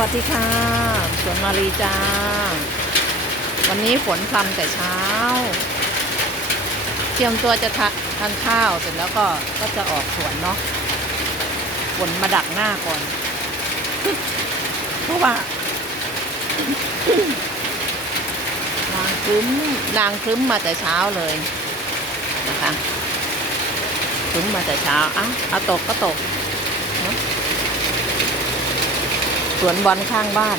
วัสดีค่ะสวนมารีจ้า วันนี้ฝนพรำแต่เช้า เตรียมตัวจะทานข้าวเสร็จแล้วก็ก็จะออกสวนเนาะฝนมาดักหน้าก่อน เพราะว่านางครึ้มนางครึ้มมาแต่เช้าเลยนะคะครึ้มมาแต่เช้า เอ้าเอาตกก็ตกเนอะ สวนบอลข้างบ้าน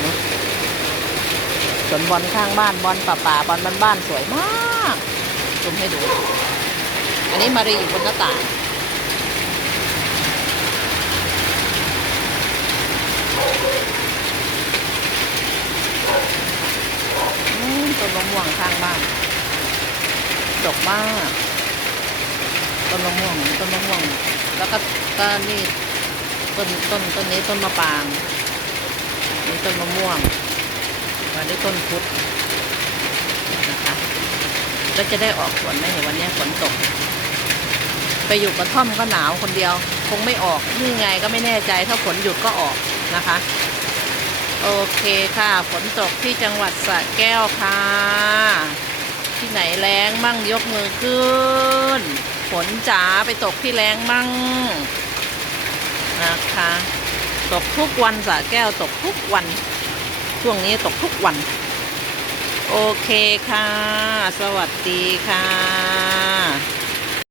เนอะสวนบอลข้างบ้านบอลป่าป่าบอลบ้านๆสวยมากชมให้ดู อันนี้มารีอยู่บนหน้าต่างอืมต้นมะม่วงข้างบ้านดกมาก ต้นมะม่วงต้นมะม่วง แล้วก็ก็นี่ต้นต้นต้นนี้ต้นมะปรางนี่ต้นมะม่วงวันนี้ต้นพุทธนะคะแล้วจะได้ออกสวนไหมเนี่ยวันนี้ฝนตก ไปอยู่กระท่อมก็หนาวคนเดียว คงไม่ออกนี่ไงก็ไม่แน่ใจถ้าฝนหยุดก็ออกนะคะ โอเคค่ะฝนตกที่จังหวัดสระแก้วค่ะ ที่ไหนแรงมั่งยกมือขึ้น ฝนจ๋าไปตกที่แรงมั่งนะคะ ตกทุกวันสะแก้วตกทุกวัน ช่วงนี้ตกทุกวัน โอเคค่ะ สวัสดีค่ะ